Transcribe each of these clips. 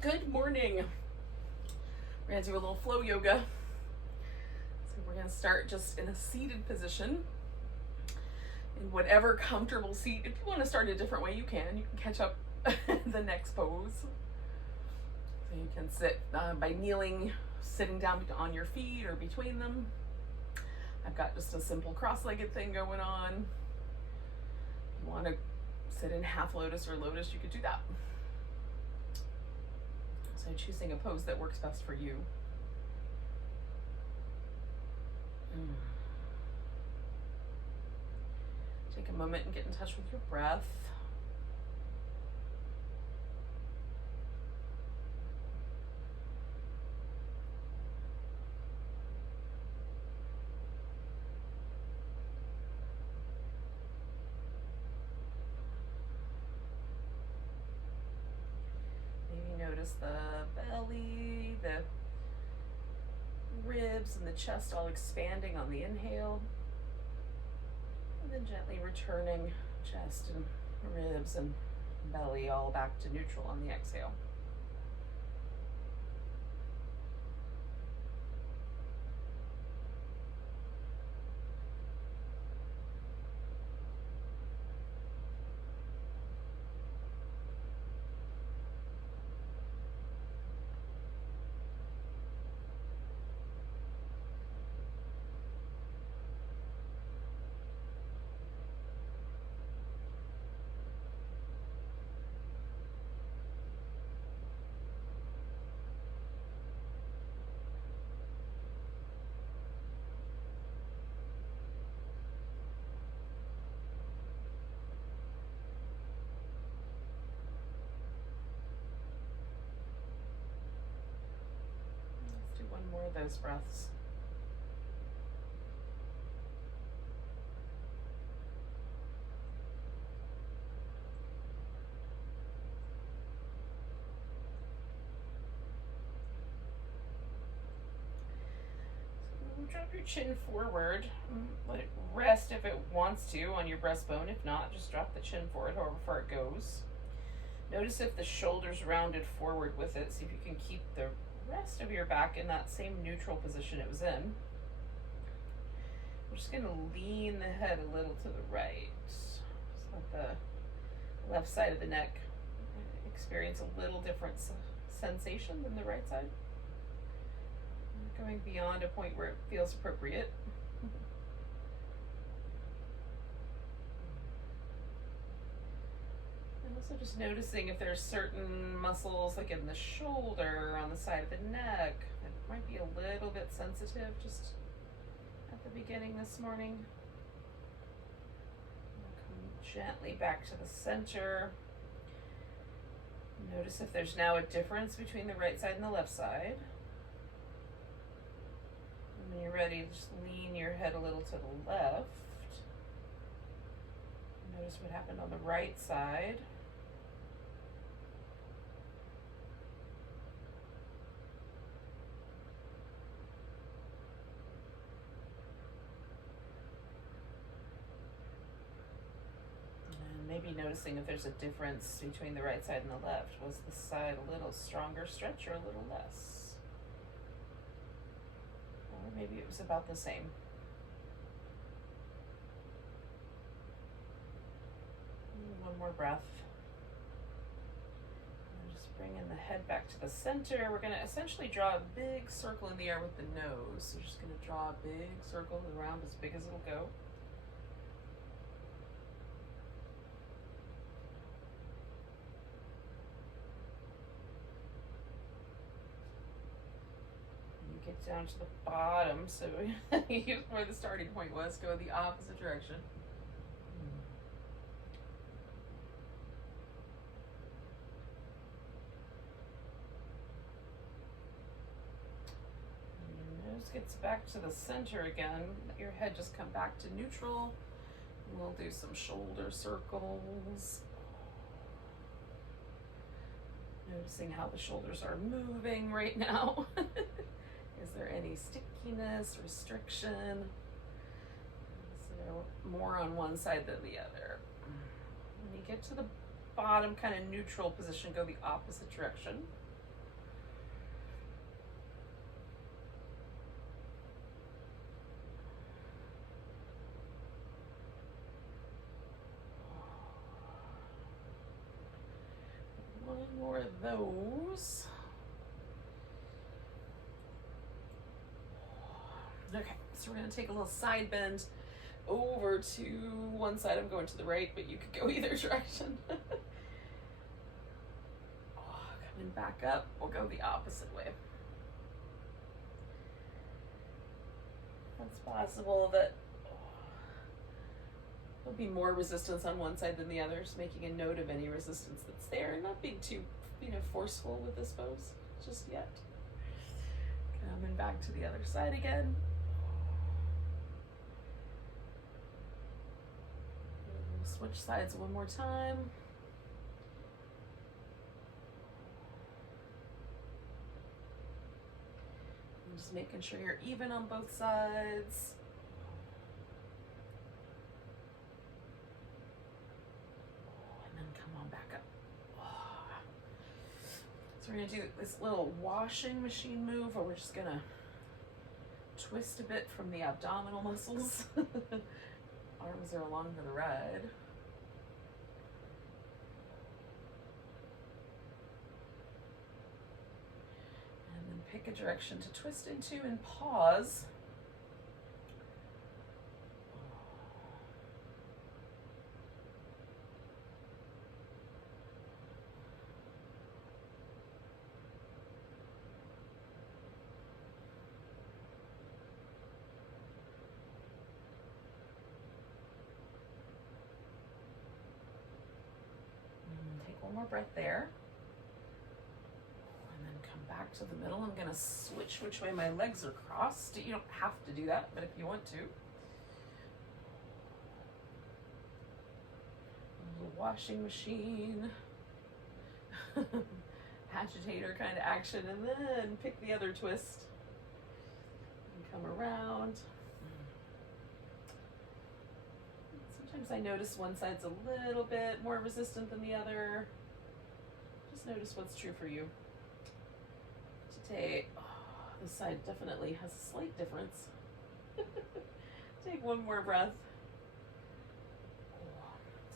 Good morning. We're gonna do a little flow yoga. So we're gonna start just in a seated position, in whatever comfortable seat. If you want to start a different way, you can catch up the next pose. So you can sit by kneeling, sitting down on your feet or between them. I've got just a simple cross-legged thing going on. If you want to sit in half lotus or lotus, you could do that. So choosing a pose that works best for you. Take a moment and get in touch with your breath. Notice the belly, the ribs, and the chest all expanding on the inhale. And then gently returning chest and ribs and belly all back to neutral on the exhale. One more of those breaths. So drop your chin forward. Let it rest if it wants to on your breastbone. If not, just drop the chin forward however far it goes. Notice if the shoulders rounded forward with it. See if you can keep the rest of your back in that same neutral position it was in. We're just going to lean the head a little to the right. Just let the left side of the neck experience a little different sensation than the right side. Going beyond a point where it feels appropriate. Also just noticing if there's certain muscles like in the shoulder, on the side of the neck, that might be a little bit sensitive just at the beginning this morning. Come gently back to the center. Notice if there's now a difference between the right side and the left side. And when you're ready, just lean your head a little to the left. Notice what happened on the right side. Maybe noticing if there's a difference between the right side and the left. Was the side a little stronger stretch or a little less? Or maybe it was about the same. One more breath. And just bringing the head back to the center. We're going to essentially draw a big circle in the air with the nose. So we're just going to draw a big circle around as big as it'll go. Get down to the bottom, so where the starting point was, go the opposite direction. And your nose gets back to the center again. Let your head just come back to neutral. We'll do some shoulder circles. Noticing how the shoulders are moving right now. Is there any stickiness, restriction? So more on one side than the other. When you get to the bottom kind of neutral position, go the opposite direction. for those. Okay, so we're going to take a little side bend over to one side. I'm going to the right, but you could go either direction. Coming back up, we'll go the opposite way. It's possible that there'll be more resistance on one side than the other, just making a note of any resistance that's there, not being too, forceful with this pose just yet. Coming back to the other side again. We'll switch sides one more time. And just making sure you're even on both sides. And then come on back up. So we're gonna do this little washing machine move where we're just gonna twist a bit from the abdominal muscles. Arms are along for the ride. And then pick a direction to twist into and pause. One more breath there. And then come back to the middle. I'm going to switch which way my legs are crossed. You don't have to do that, but if you want to. A little washing machine. Agitator kind of action. And then pick the other twist. And come around. Sometimes I notice one side's a little bit more resistant than the other. Just notice what's true for you. Today, this side definitely has a slight difference. Take one more breath.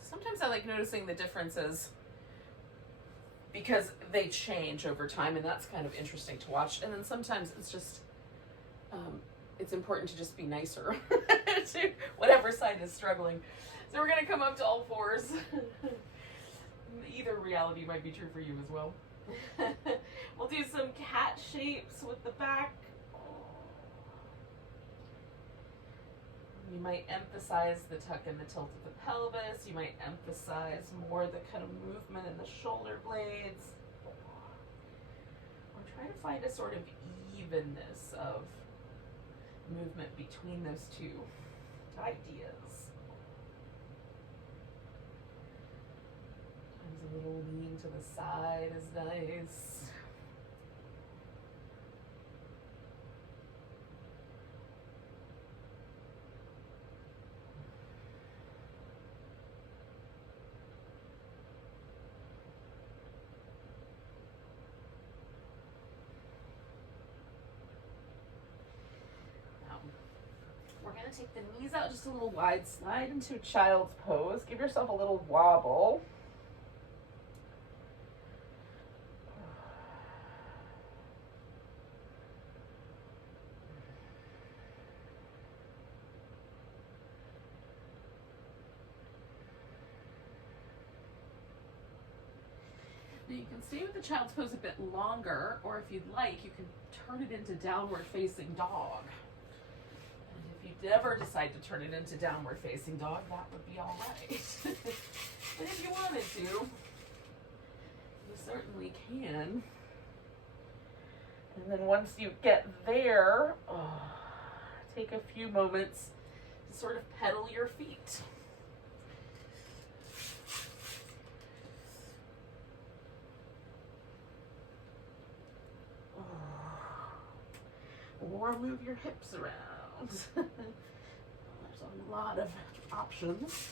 Sometimes I like noticing the differences because they change over time, and that's kind of interesting to watch. And then sometimes it's just, it's important to just be nicer to whatever side is struggling. So we're gonna come up to all fours. Either reality might be true for you as well. We'll do some cat shapes with the back. You might emphasize the tuck and the tilt of the pelvis. You might emphasize more the kind of movement in the shoulder blades. Or try to find a sort of evenness of movement between those two ideas. Sometimes a little lean to the side is nice. We're going to take the knees out just a little wide, slide into child's pose. Give yourself a little wobble. Now you can stay with the child's pose a bit longer, or if you'd like, you can turn it into downward facing dog. If you ever decide to turn it into downward facing dog, that would be all right. But if you wanted to, you certainly can. And then once you get there, take a few moments to sort of pedal your feet. Or move your hips around. There's a lot of options.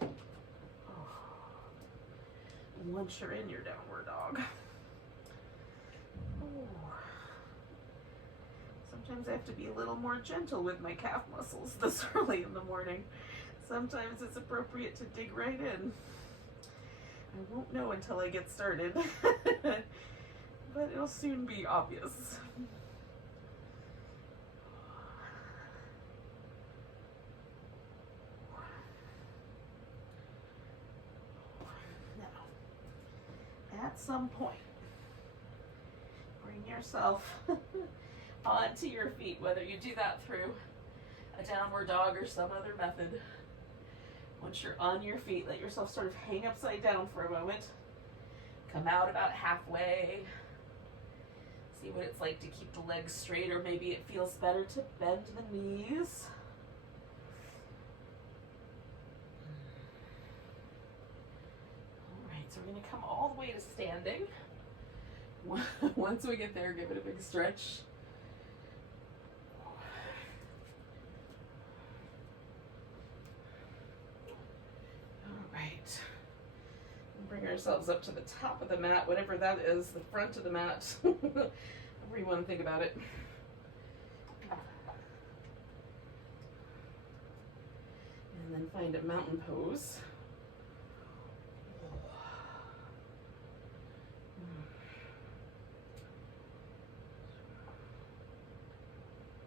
And once you're in your downward dog. Sometimes I have to be a little more gentle with my calf muscles this early in the morning. Sometimes it's appropriate to dig right in. I won't know until I get started, but it'll soon be obvious. Now, at some point, bring yourself onto your feet, whether you do that through a downward dog or some other method. Once you're on your feet, let yourself sort of hang upside down for a moment. Come out about halfway. See what it's like to keep the legs straight, or maybe it feels better to bend the knees. All right, so we're going to come all the way to standing. Once we get there, give it a big stretch. Bring ourselves up to the top of the mat, whatever that is, the front of the mat, however you want to think about it. And then find a mountain pose.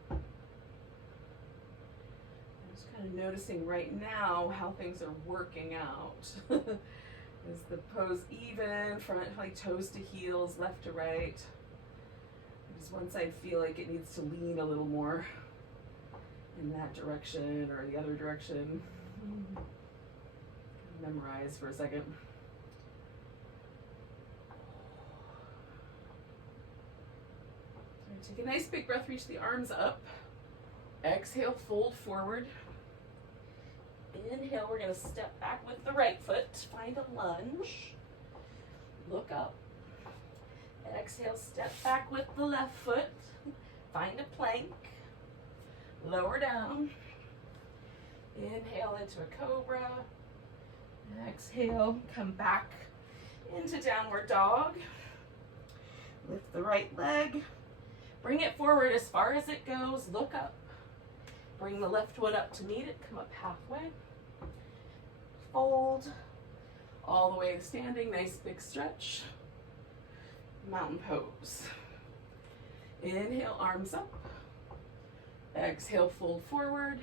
I'm just kind of noticing right now how things are working out. Is the pose even, front, like toes to heels, left to right? Does one side feel like it needs to lean a little more in that direction or the other direction? Memorize for a second. Take a nice big breath, reach the arms up. Exhale, fold forward. Inhale, we're going to step back with the right foot, find a lunge, look up. Exhale, step back with the left foot, find a plank, lower down. Inhale into a cobra. Exhale, come back into downward dog. Lift the right leg, bring it forward as far as it goes, look up. Bring the left one up to meet it, come up halfway. Fold, all the way to standing, nice big stretch. Mountain pose. Inhale, arms up. Exhale, fold forward.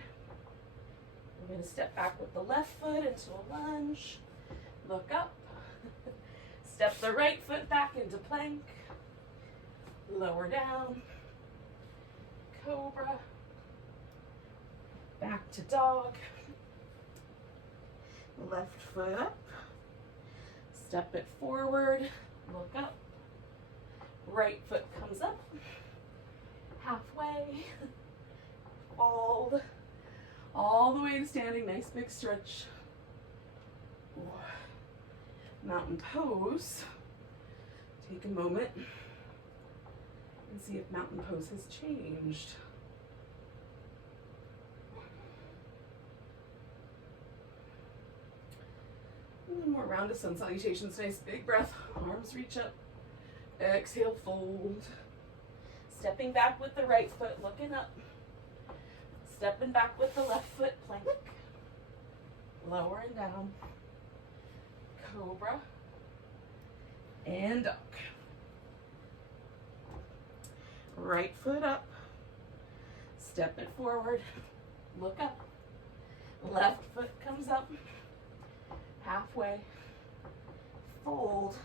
We're going to step back with the left foot into a lunge. Look up. Step the right foot back into plank. Lower down. Cobra. Back to dog. Left foot up. Step it forward. Look up. Right foot comes up. Halfway. Fold. All the way to standing. Nice big stretch. Mountain pose. Take a moment and see if mountain pose has changed. One more round of sun salutations. Nice big breath. Arms reach up. Exhale, fold. Stepping back with the right foot, looking up. Stepping back with the left foot, plank. Lowering down. Cobra. And dog. Right foot up. Step it forward. Look up. Left foot comes up. Halfway. Fold.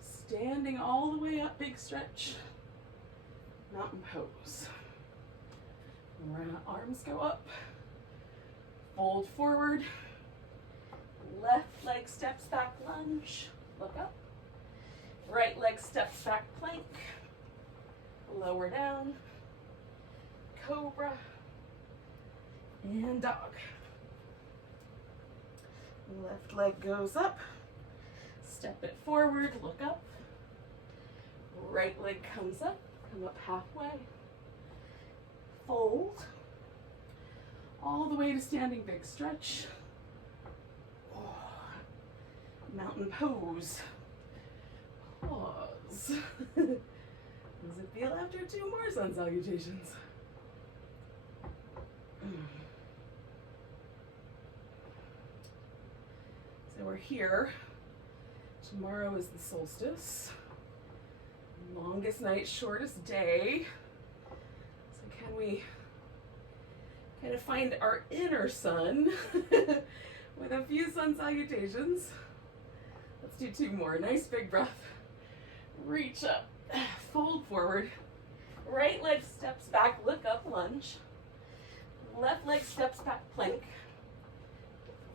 Standing all the way up, big stretch. Mountain pose. Arms go up. Fold forward. Left leg steps back, lunge. Look up. Right leg steps back, plank. Lower down. Cobra. And dog. Left leg goes up. Step it forward, look up. Right leg comes up, come up halfway. Fold. All the way to standing, big stretch. Mountain pose. Pause. How does it feel after 2 more sun salutations? So we're here Tomorrow is the solstice. Longest night, shortest day. So can we kind of find our inner sun with a few sun salutations? Let's do 2 more. Nice big breath. Reach up, fold forward. Right leg steps back, look up, lunge. Left leg steps back, plank.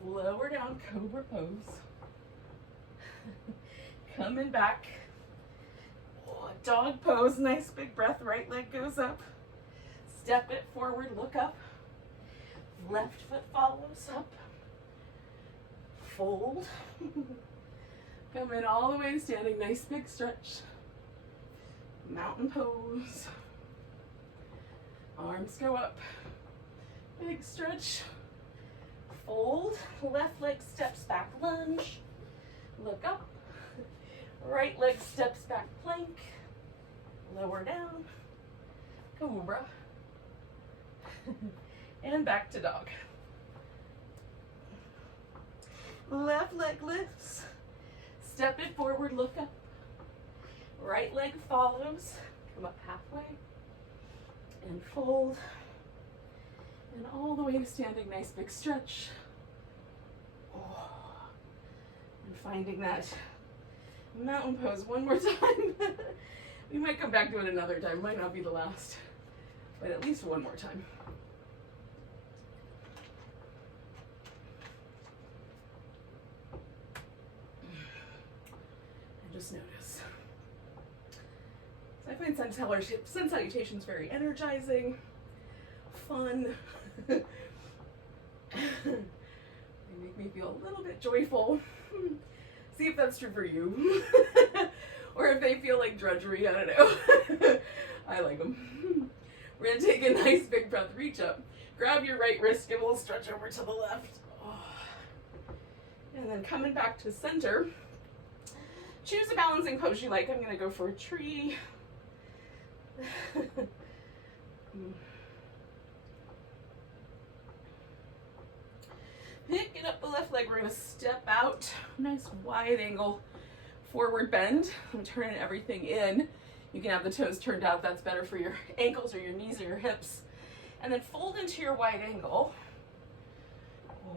Lower down, cobra pose. Coming back. Oh, dog pose, nice big breath. Right leg goes up. Step it forward, look up. Left foot follows up. Fold. Come in all the way to standing, nice big stretch. Mountain pose. Arms go up. Big stretch. Fold. Left leg steps back, lunge. Look up. Right leg steps back, plank. Lower down. Cobra. And back to dog. Left leg lifts. Step it forward, look up. Right leg follows. Come up halfway. And fold. And all the way to standing, nice big stretch. Oh. And finding that mountain pose one more time. We might come back to it another time. Might not be the last, but at least one more time. And just notice. So I find sun salutations very energizing, fun. They make me feel a little bit joyful. See if that's true for you. Or if they feel like drudgery, I don't know. I like them. We're gonna take a nice big breath, reach up. Grab your right wrist, give a little stretch over to the left. Oh. And then coming back to center. Choose a balancing pose you like. I'm gonna go for a tree. Picking up the left leg, we're gonna step out. Nice wide angle forward bend. I'm turning everything in. You can have the toes turned out if that's better for your ankles or your knees or your hips. And then fold into your wide angle. Oh.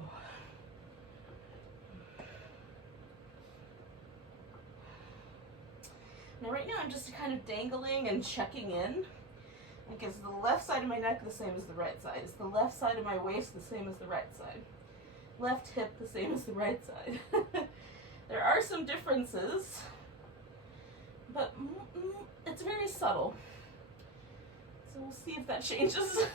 Now right now I'm just kind of dangling and checking in. Like, is the left side of my neck the same as the right side? Is the left side of my waist the same as the right side? Left hip the same as the right side? There are some differences, but it's very subtle. So we'll see if that changes.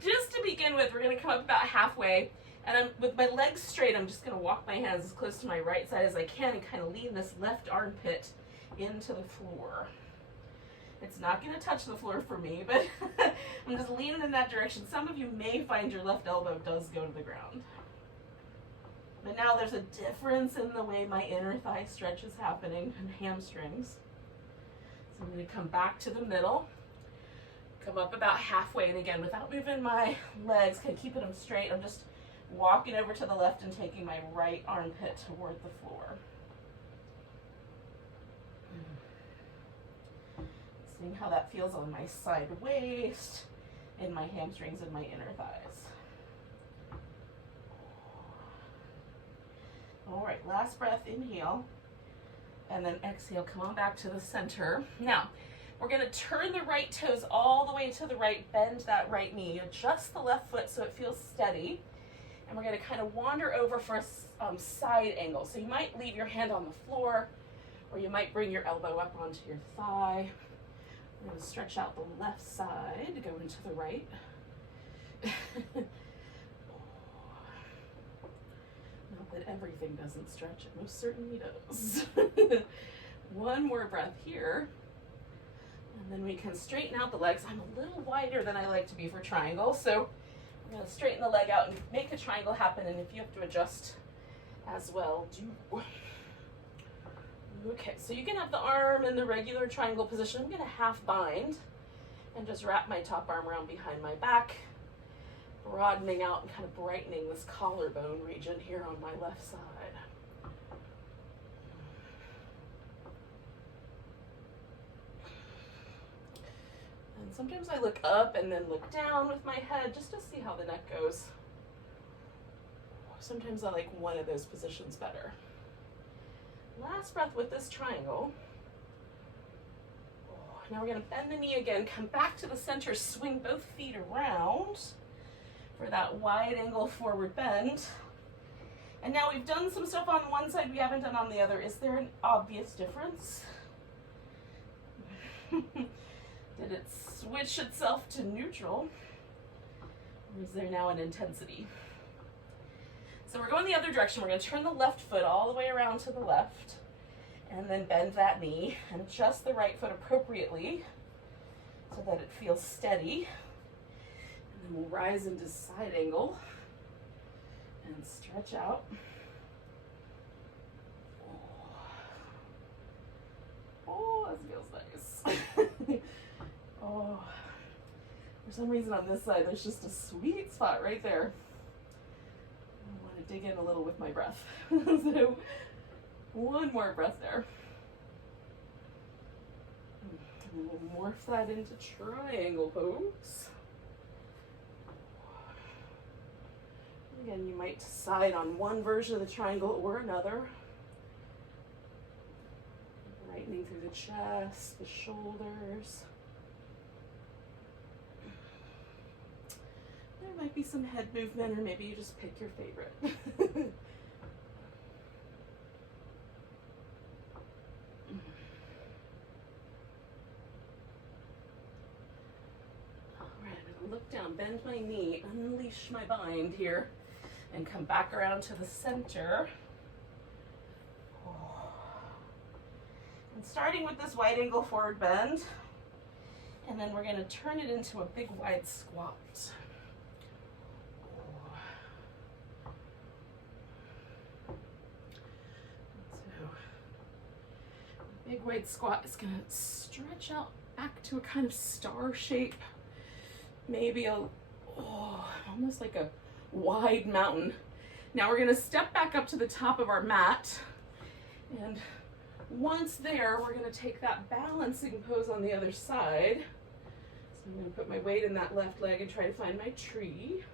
Just to begin with, we're gonna come up about halfway, and with my legs straight, I'm just gonna walk my hands as close to my right side as I can and kind of lean this left armpit into the floor. It's not gonna touch the floor for me, but I'm just leaning in that direction. Some of you may find your left elbow does go to the ground. But now there's a difference in the way my inner thigh stretch is happening and hamstrings. So I'm going to come back to the middle, come up about halfway, and again, without moving my legs, kind of keeping them straight, I'm just walking over to the left and taking my right armpit toward the floor. Seeing how that feels on my side waist, and my hamstrings and my inner thighs. All right, last breath, inhale, and then exhale, come on back to the center. Now, we're gonna turn the right toes all the way to the right, bend that right knee, adjust the left foot so it feels steady, and we're gonna kind of wander over for a side angle. So you might leave your hand on the floor, or you might bring your elbow up onto your thigh. We're gonna stretch out the left side to go into the right. That everything doesn't stretch, it most certainly does. One more breath here, and then we can straighten out the legs. I'm a little wider than I like to be for triangle, so I'm going to straighten the leg out and make a triangle happen, and if you have to adjust as well, do. Okay, so you can have the arm in the regular triangle position. I'm going to half bind and just wrap my top arm around behind my back, broadening out and kind of brightening this collarbone region here on my left side. And sometimes I look up and then look down with my head just to see how the neck goes. Sometimes I like one of those positions better. Last breath with this triangle. Now we're going to bend the knee again, come back to the center, swing both feet around for that wide angle forward bend. And now we've done some stuff on one side we haven't done on the other. Is there an obvious difference? Did it switch itself to neutral? Or is there now an intensity? So we're going the other direction. We're going to turn the left foot all the way around to the left and then bend that knee and adjust the right foot appropriately so that it feels steady. And then we'll rise into side angle and stretch out. Oh, this feels nice. Oh, for some reason on this side, there's just a sweet spot right there. I want to dig in a little with my breath. So one more breath there. And then we'll morph that into triangle pose. Again, you might decide on one version of the triangle or another. Lightening through the chest, the shoulders. There might be some head movement, or maybe you just pick your favorite. All right, I'm gonna look down, bend my knee, unleash my bind here, and come back around to the center. And starting with this wide angle forward bend, and then we're going to turn it into a big wide squat. So, big wide squat is going to stretch out back to a kind of star shape, maybe almost like a wide mountain. Now we're going to step back up to the top of our mat, and once there, we're going to take that balancing pose on the other side. So I'm going to put my weight in that left leg and try to find my tree.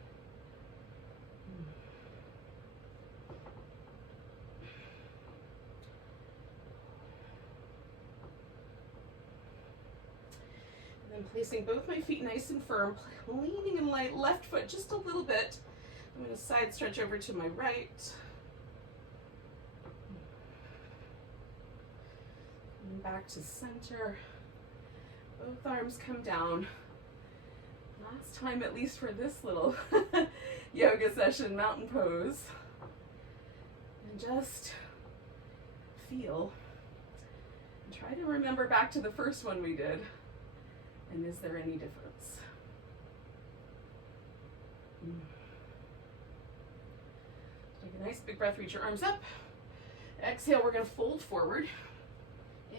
And then placing both my feet nice and firm, leaning in my left foot just a little bit. I'm going to side stretch over to my right. Back to center. Both arms come down. Last time, at least for this little yoga session, mountain pose. And just feel. And try to remember back to the first one we did. And is there any difference? Take a nice big breath, reach your arms up. Exhale, we're going to fold forward.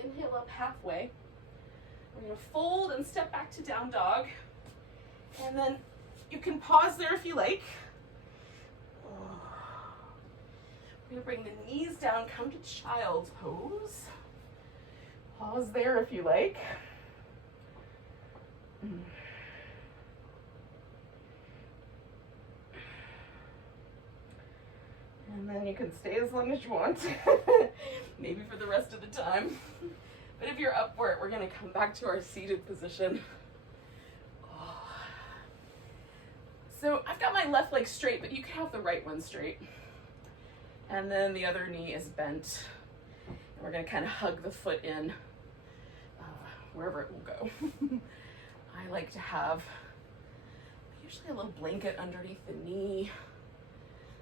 Inhale up halfway. We're going to fold and step back to down dog. And then you can pause there if you like. We're going to bring the knees down, come to child's pose. Pause there if you like. And then you can stay as long as you want, maybe for the rest of the time. But if you're up for it, we're going to come back to our seated position. So I've got my left leg straight, but you can have the right one straight. And then the other knee is bent. And we're going to kind of hug the foot in wherever it will go. I like to have usually a little blanket underneath the knee,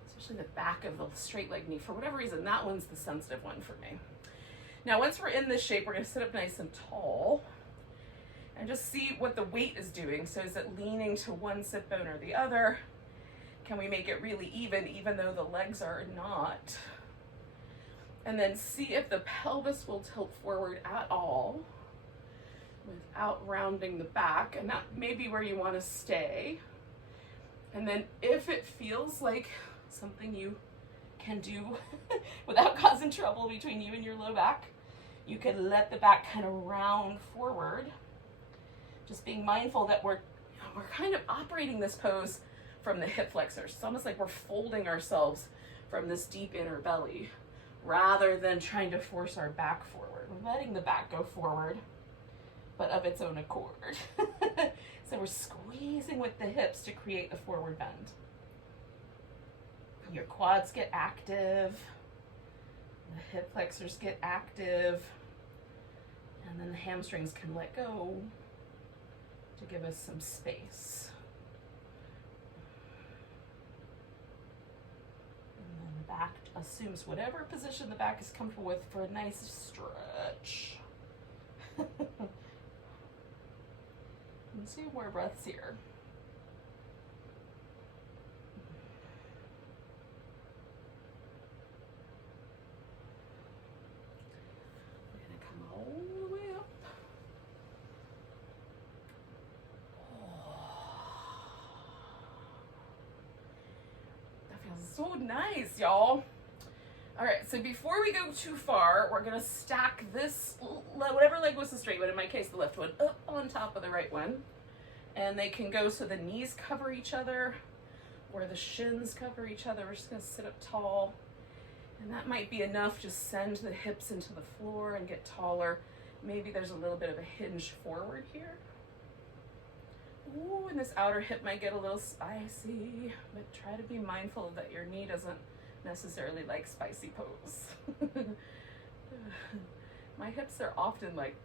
especially the back of the straight leg knee. For whatever reason, that one's the sensitive one for me. Now, once we're in this shape, we're going to sit up nice and tall and just see what the weight is doing. So is it leaning to one sit bone or the other? Can we make it really even though the legs are not? And then see if the pelvis will tilt forward at all without rounding the back. And that may be where you want to stay. And then if it feels like something you can do without causing trouble between you and your low back, you can let the back kind of round forward. Just being mindful that we're kind of operating this pose from the hip flexors. It's almost like we're folding ourselves from this deep inner belly rather than trying to force our back forward. We're letting the back go forward, but of its own accord. So we're squeezing with the hips to create the forward bend. Your quads get active, the hip flexors get active, and then the hamstrings can let go to give us some space. And then the back assumes whatever position the back is comfortable with for a nice stretch. And 2 more breaths here. We're gonna come all the way up. That feels so nice, y'all. All right, so before we go too far, we're gonna stack this, whatever leg was the straight one, in my case the left one, up on top of the right one. And they can go so the knees cover each other, or the shins cover each other. We're just gonna sit up tall. And that might be enough. Just send the hips into the floor and get taller. Maybe there's a little bit of a hinge forward here. Ooh, and this outer hip might get a little spicy, but try to be mindful that your knee doesn't necessarily like spicy pose. My hips are often like,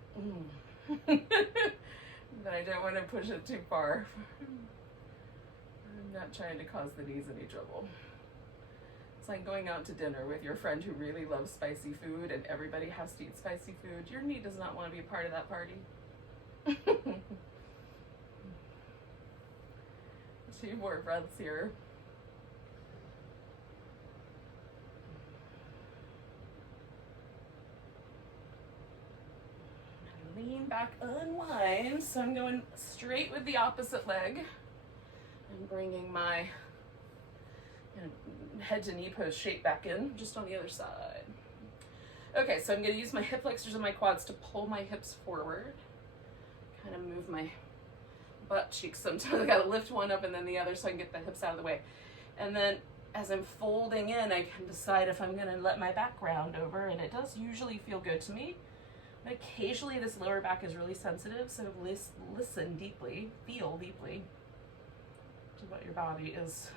but I don't want to push it too far. I'm not trying to cause the knees any trouble. It's like going out to dinner with your friend who really loves spicy food and everybody has to eat spicy food. Your knee does not want to be a part of that party. 2 more breaths here. Lean back, unwind. So I'm going straight with the opposite leg. I'm bringing my head to knee pose shape back in, just on the other side. Okay, so I'm going to use my hip flexors and my quads to pull my hips forward. Kind of move my butt cheeks sometimes. I got to lift one up and then the other so I can get the hips out of the way. And then as I'm folding in, I can decide if I'm going to let my back round over, and it does usually feel good to me. But occasionally this lower back is really sensitive, so listen deeply, feel deeply to what your body is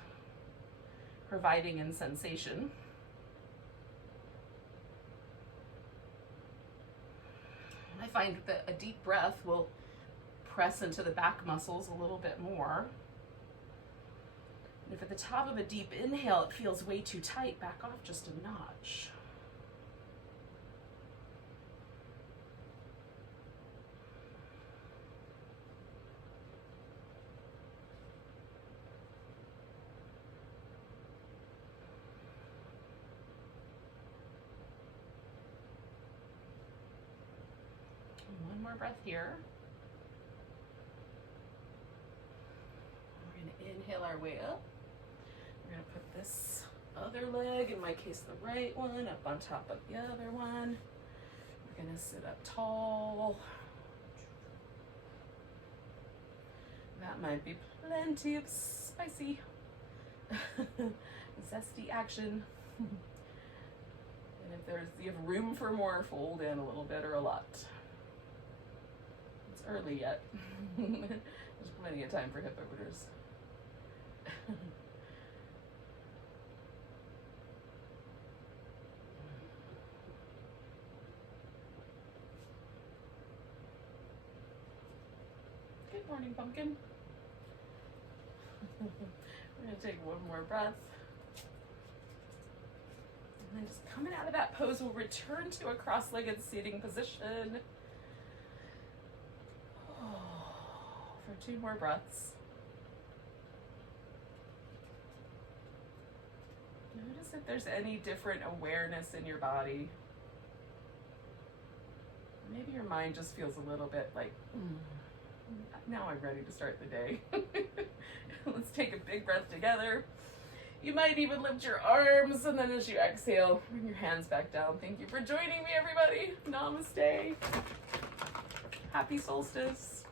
providing in sensation. I find that a deep breath will press into the back muscles a little bit more. And if at the top of a deep inhale it feels way too tight, back off just a notch. One more breath here. We're going to inhale our way up. We're going to put this other leg, in my case the right one, up on top of the other one. We're going to sit up tall. That might be plenty of spicy, zesty action. And if you have room for more, fold in a little bit or a lot. It's early yet. There's plenty of time for hip openers. Good morning, pumpkin. We're going to take one more breath. And then just coming out of that pose, we'll return to a cross-legged seating position. For 2 more breaths. Notice if there's any different awareness in your body. Maybe your mind just feels a little bit like, now I'm ready to start the day. Let's take a big breath together. You might even lift your arms, and then as you exhale, bring your hands back down. Thank you for joining me, everybody. Namaste. Happy solstice.